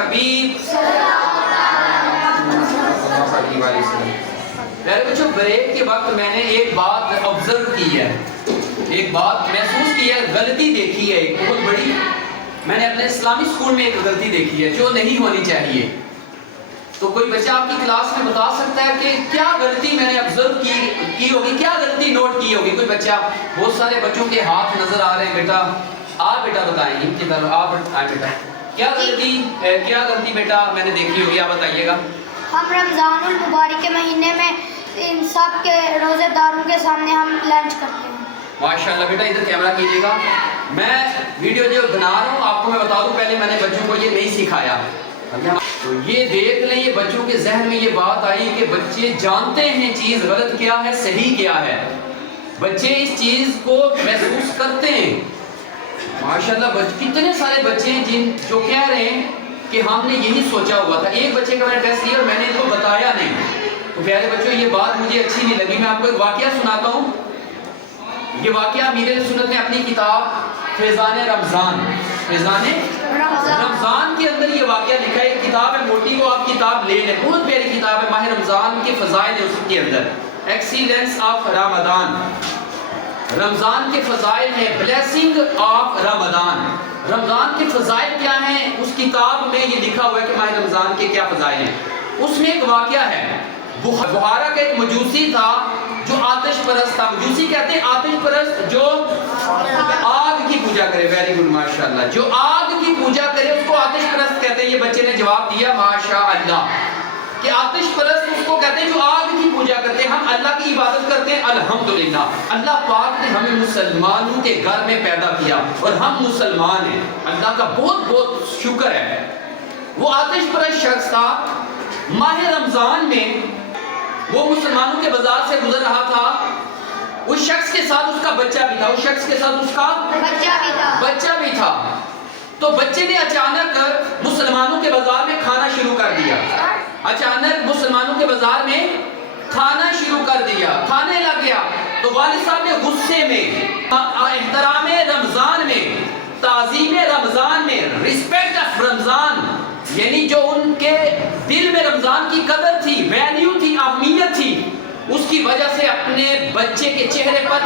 حبیب میرے بچوں بریک کے وقت میں نے ایک بات آبزرو کی ہے, ایک بات محسوس کی ہے, غلطی دیکھی ہے ایک بہت بڑی. میں نے اپنے اسلامی اسکول میں ایک غلطی دیکھی ہے جو نہیں ہونی چاہیے. تو کوئی بچہ آپ کی کلاس میں بتا سکتا ہے کہ کیا غلطی میں نے آبزرو کی ہوگی, کیا غلطی نوٹ کی ہوگی؟ کوئی بچہ, بہت سارے بچوں کے ہاتھ نظر آ رہے ہیں. بیٹا آپ بیٹا بتائیں ان کی طرف, آپ بیٹا کیا غلطی بیٹا میں نے دیکھی ہوگی, آپ بتائیے گا. ہم رمضان المبارک کے مہینے میں ان سب کے روزے داروں کے سامنے ہم لنچ کرتے ہیں. ماشاءاللہ بیٹا ادھر کیمرہ کیجیے گا. میں ویڈیو جو بنا رہا ہوں آپ کو میں بتا دوں, پہلے میں نے بچوں کو یہ نہیں سکھایا. تو یہ دیکھ لیں, یہ بچوں کے ذہن میں یہ بات آئی کہ بچے جانتے ہیں چیز غلط کیا ہے صحیح کیا ہے. بچے اس چیز کو محسوس کرتے ہیں. ماشاءاللہ کتنے سارے بچے ہیں جو کہہ رہے ہیں کہ ہم نے یہی سوچا ہوا تھا. ایک بچے کا میں نے ٹیسٹ لیا اور میں نے ان کو بتایا نہیں. تو پیارے بچوں یہ بات مجھے اچھی نہیں لگی. میں آپ کو ایک واقعہ سناتا ہوں. یہ واقعہ امیر اہل سنت نے اپنی کتاب فیضان رمضان کے اندر یہ واقعہ لکھا ہے. ایک کتاب ہے موٹی, وہ آپ کتاب لے لیں, بہت پیاری کتاب ہے. ماہ رمضان کے فضائل ہے اس کے اندر, ایکسیلنس آف رمضان, رمضان کے فضائل ہیں, بلیسنگ آف رمضان. رمضان کے فضائل کیا ہیں اس کتاب میں یہ لکھا ہوا ہے کہ ماہ رمضان کے کیا فضائل ہیں. اس میں ایک واقعہ ہے. بخارا کا ایک مجوسی تھا جو آتش پرست تھا. مجوسی کہتے ہیں آتش پرست جو آگ کی پوجا کرے. ویری گڈ ماشاءاللہ, جو آگ کی پوجا کرے اس کو آتش پرست کہتے ہیں. یہ بچے نے جواب دیا ماشاءاللہ کہ آتش پرست اس کو کہتے ہیں جو آگ کی پوجا کرتے ہیں. ہم اللہ کی عبادت کرتے ہیں. الحمدللہ اللہ پاک نے ہمیں مسلمانوں کے گھر میں پیدا کیا اور ہم مسلمان ہیں. اللہ کا بہت بہت شکر ہے. وہ آتش پرست شخص تھا. ماہ رمضان میں وہ مسلمانوں کے بازار سے گزر رہا تھا. اس شخص کے ساتھ اس کا بچہ بھی تھا. اس شخص کے ساتھ اس کا بچہ بھی تھا. تو بچے نے اچانک مسلمانوں کے بازار میں کھانا شروع کر دیا. اچانک مسلمانوں کے بازار میں کھانا شروع کر دیا, کھانے لگ گیا. تو والد صاحب نے غصے میں, احترام رمضان میں, تعظیم رمضان میں, ریسپیکٹ آف رمضان, یعنی جو ان کے دل میں رمضان کی قدر تھی, ویلیو تھی, اہمیت تھی, اس کی وجہ سے اپنے بچے کے چہرے پر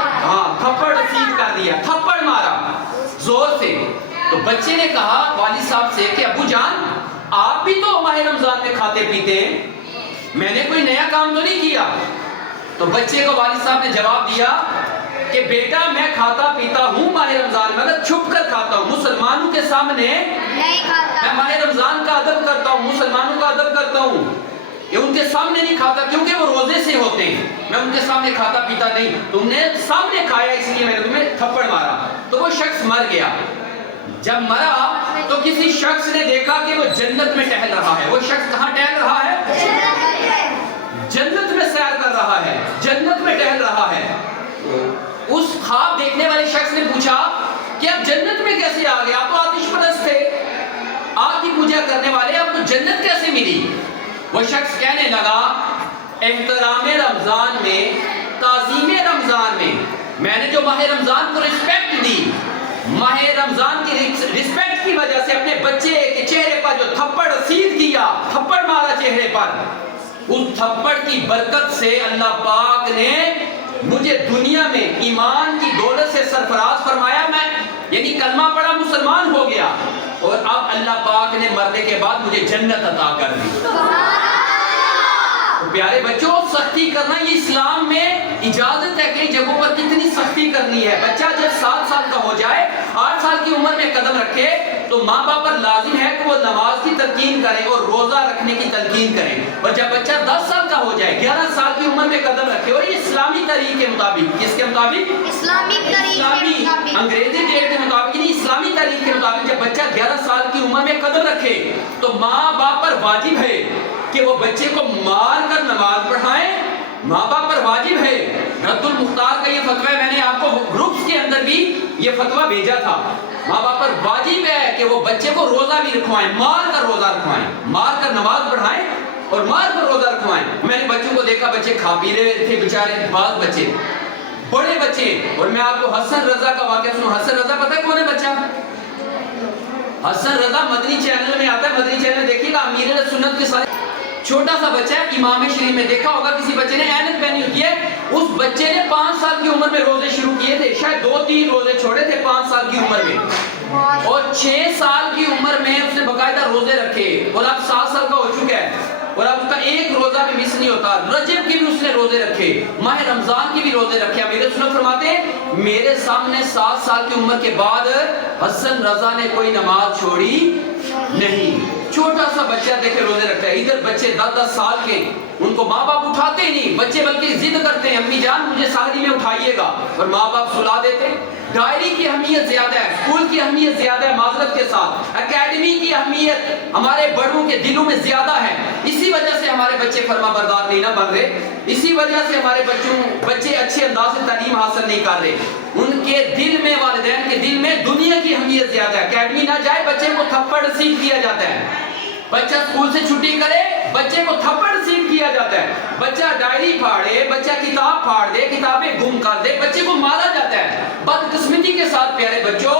تھپڑ سیدھ کر دیا, تھپڑ مارا زور سے. تو بچے نے کہا والد صاحب سے کہ ابو جان آپ بھی تو ماہ رمضان میں کھاتے پیتے ہیں, میں نے کوئی نیا کام تو نہیں کیا. تو بچے کو والد صاحب نے جواب دیا کہ بیٹا میں کھاتا پیتا ہوں ماہ رمضان میں, مگر چھپ کر کھاتا ہوں, مسلمانوں کے سامنے نہیں کھاتا. میں ماہ رمضان کا ادب کرتا ہوں, مسلمانوں کا ادب کرتا ہوں. یہ ان کے سامنے نہیں کھاتا کیونکہ وہ روزے سے ہوتے ہیں. میں ان کے سامنے کھاتا پیتا نہیں, تم نے سامنے کھایا اس لیے میں نے تمہیں تھپڑ مارا. تو وہ شخص مر گیا. جب مرا تو کسی شخص نے دیکھا کہ وہ جنت میں ٹہل رہا ہے. وہ شخص کہاں ٹہل رہا ہے؟ جنت میں سیر کر رہا ہے, جنت میں ٹہل رہا ہے. اس خواب دیکھنے والے شخص نے پوچھا کہ آپ جنت میں کیسے آ گئے, آپ تو آتش پرست تھے, آگ کی پوجا کرنے والے, آپ کو جنت کیسے ملی؟ وہ شخص کہنے لگا احترام رمضان میں, تعظیم رمضان میں نے جو ماہ رمضان کو رسپیکٹ دی, ماہ رمضان کی رسپیکٹ کی وجہ سے اپنے بچے کے چہرے پر جو تھپڑ سیدھ کیا, تھپڑ مارا چہرے پر, اس تھپڑ کی برکت سے اللہ پاک نے مجھے دنیا میں ایمان کی دولت سے سرفراز فرمایا. میں یعنی کلمہ پڑھا, مسلمان ہو گیا, اور اب اللہ پاک نے مرنے کے بعد مجھے جنت عطا کر دی. پیارے بچوں سختی کرنا یہ اسلام میں اجازت ہے. کئی جگہوں پر کتنی سختی کرنی ہے. بچہ جب 7 سال کا ہو جائے, 8 سال کی عمر میں قدم رکھے, تو ماں باپ پر لازم ہے کہ وہ نماز کی تلقین کریں اور روزہ رکھنے کی تلقین کریں. اور جب بچہ 10 سال کا ہو جائے, 11 سال کی عمر میں قدم رکھے, اور یہ اسلامی طریق کے مطابق, کس کے مطابق؟ اسلامی انگریزی ڈیٹ کے مطابق نہیں, اسلامی طریق کے مطابق جب بچہ 11 سال کی عمر میں قدم رکھے تو ماں باپ پر واجب ہے کہ وہ بچے کو مار کر نماز پڑھائیں. ماں باپ پر واجب ہے. رد المختار کا یہ فتویٰ میں نے آپ کو گروپس کے اندر بھی یہ فتویٰ بھیجا تھا. ماں باپ پر واجب ہے کہ وہ بچے کو روزہ بھی رکھوائیں, مار کر روزہ رکھوائیں, مار کر نماز پڑھائیں اور مار کر روزہ رکھوائیں. میں نے بچوں کو دیکھا, بچے کھا پی رہے تھے بیچارے, بعض بچے, بڑے بچے. اور میں آپ کو حسن رضا کا واقعہ سنوں. حسن رضا پتہ ہے کون ہے بچہ؟ حسن رضا مدنی چینل میں آتا ہے, مدنی چینل چھوٹا سا بچہ ہے, امام شریف میں دیکھا ہوگا کسی بچے نے اینک پہنی ہوتی ہے, اس بچے نے 5 سال کی عمر میں روزے شروع کیے تھے, شاید 2-3 روزے چھوڑے تھے 5 سال کی عمر میں, اور 6 سال کی عمر میں اس نے باقاعدہ روزے رکھے, اور اب 7 سال کا ہو چکا ہے, اور اب اس کا ایک روزہ بھی مس نہیں ہوتا. رجب کی بھی اس نے روزے رکھے, ماہ رمضان کی بھی روزے رکھے. میرے رسول فرماتے ہیں میرے سامنے 7 سال کی عمر کے بعد حسن رضا نے کوئی نماز چھوڑی نہیں. چھوٹا سا بچہ دیکھے روزے رکھتا ہے. ادھر بچے 10-10 سال کے, ان کو ماں باپ اٹھاتے نہیں, بچے بلکہ ضد کرتے ہیں امی جان مجھے سحری میں اٹھائیے گا, اور ماں باپ سلا دیتے. ڈائری کی اہمیت زیادہ ہے, اسکول کی اہمیت زیادہ ہے معذرت کے ساتھ, اکیڈمی کی اہمیت ہمارے بڑوں کے دلوں میں زیادہ ہے. اسی وجہ سے ہمارے بچے فرما بردار نہیں نہ بن رہے, اسی وجہ سے ہمارے بچے اچھے انداز سے تعلیم حاصل نہیں کر رہے. ان کے دل میں, والدین کے دل میں دنیا کی اہمیت زیادہ ہے. اکیڈمی نہ جائے بچے کو تھپڑ سیکھ دیا جاتا ہے, بچہ اسکول سے چھٹی کرے بچے کو تھپڑ سیکھ دیا جاتا ہے, بچہ ڈائری پھاڑے, بچہ کتاب پھاڑ دے, کتابیں گم کر دے, بچے کو مارا جاتا ہے. بدقسمتی کے ساتھ پیارے بچوں,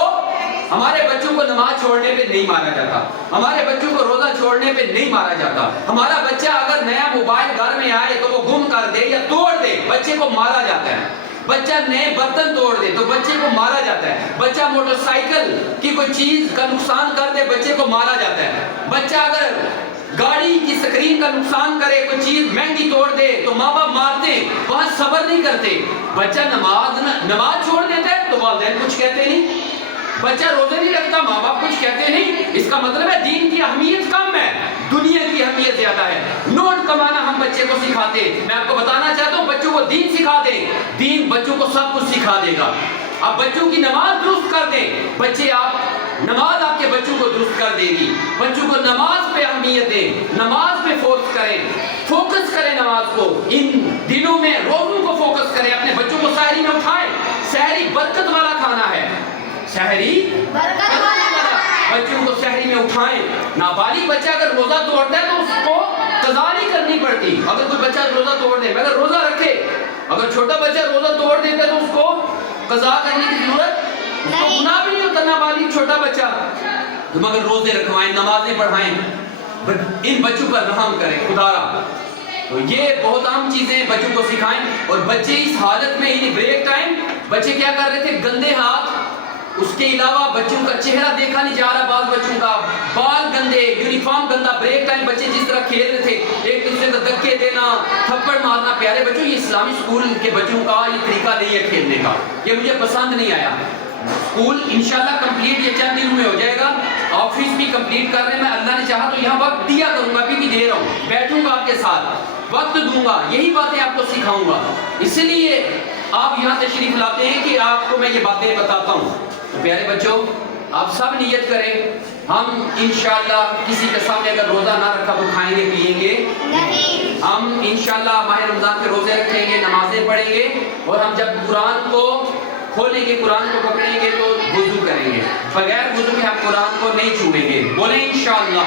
ہمارے بچوں کو نماز چھوڑنے پہ نہیں مارا جاتا, ہمارے بچوں کو روزہ چھوڑنے پہ نہیں مارا جاتا. ہمارا بچہ اگر نیا موبائل گھر میں آئے تو وہ گم کر دے یا توڑ دے, بچے کو مارا جاتا ہے. بچہ نئے برتن توڑ دے تو بچے کو مارا جاتا ہے. بچہ موٹر سائیکل کی کوئی چیز کا نقصان کر دے بچے کو مارا جاتا ہے. بچہ اگر گاڑی کی سکرین کا نقصان کرے, کوئی چیز مہنگی توڑ دے تو ماں باپ مارتے, وہاں صبر نہیں کرتے. بچہ نماز چھوڑ دیتا ہے تو والدین کچھ کہتے نہیں, بچہ روزے نہیں رکھتا ماں باپ کچھ کہتے نہیں. اس کا مطلب ہے دین کی اہمیت کم ہے, دنیا کی اہمیت زیادہ ہے. نوٹ کمانا ہم بچے کو سکھاتے, میں آپ کو بتانا چاہتا ہوں بچوں کو دین سکھا دیں, دین بچوں کو سب کچھ سکھا دے گا. آپ بچوں کی نماز درست کر دیں, نماز آپ کے بچوں کو درست کر دے گی. بچوں کو نماز پہ اہمیت دیں, نماز پہ فوکس کریں نماز کو. ان دنوں میں روزوں کو فوکس کریں, اپنے بچوں کو سحری میں اٹھائیں. سحری برکت والا کھانا ہے, سحری برکت والا, بچوں کو سحری میں اٹھائیں. نابالغ بچہ اگر روزہ توڑتا ہے تو اس کو قضا نہیں کرنی پڑتی. اگر کوئی بچہ روزہ توڑ دے, مگر روزہ رکھے, اگر چھوٹا بچہ روزہ توڑ دیتا ہے تو اس کو قضا کرنے کی ضرورت, اس کو گناہ بھی نہیں ہوتا. نابالغ چھوٹا بچہ, مگر روزے رکھوائیں, نمازیں پڑھائیں, ان بچوں پر رحم کریں خدا را. تو یہ بہت عام چیزیں بچوں کو سکھائیں. اور بچے اس حالت میں بریک ٹائم بچے کیا کر رہے تھے, گندے ہاتھ, اس کے علاوہ بچوں کا چہرہ دیکھا نہیں جا رہا, بعض بچوں کا بال گندے, یونیفارم گندا. بریک ٹائم بچے جس طرح کھیل رہے تھے, ایک دوسرے کو دھکے دینا, تھپڑ مارنا. پیارے بچوں, یہ اسلامی اسکول کے بچوں کا یہ طریقہ نہیں ہے کھیلنے کا, یہ مجھے پسند نہیں آیا. اسکول انشاءاللہ کمپلیٹ یہ چند دنوں میں ہو جائے گا, آفس بھی کمپلیٹ کرنے میں اللہ نے چاہا تو یہاں وقت دیا کروں گا, ابھی بھی دے رہا ہوں, بیٹھوں گا آپ کے ساتھ, وقت دوں گا, یہی باتیں آپ کو سکھاؤں گا. اس لیے آپ یہاں تشریف لاتے ہیں کہ آپ کو میں یہ باتیں بتاتا ہوں. تو پیارے بچوں, آپ سب نیت کریں, ہم انشاءاللہ کسی کے سامنے اگر روزہ نہ رکھا تو کھائیں گے پیئیں گے نہیں. ہم انشاءاللہ ماہ رمضان کے روزے رکھیں گے, نمازیں پڑھیں گے, اور ہم جب قرآن کو کھولیں گے, قرآن کو پکڑیں گے تو وضو کریں گے. بغیر وضو کے ہم قرآن کو نہیں چھوئیں گے. بولیں انشاءاللہ.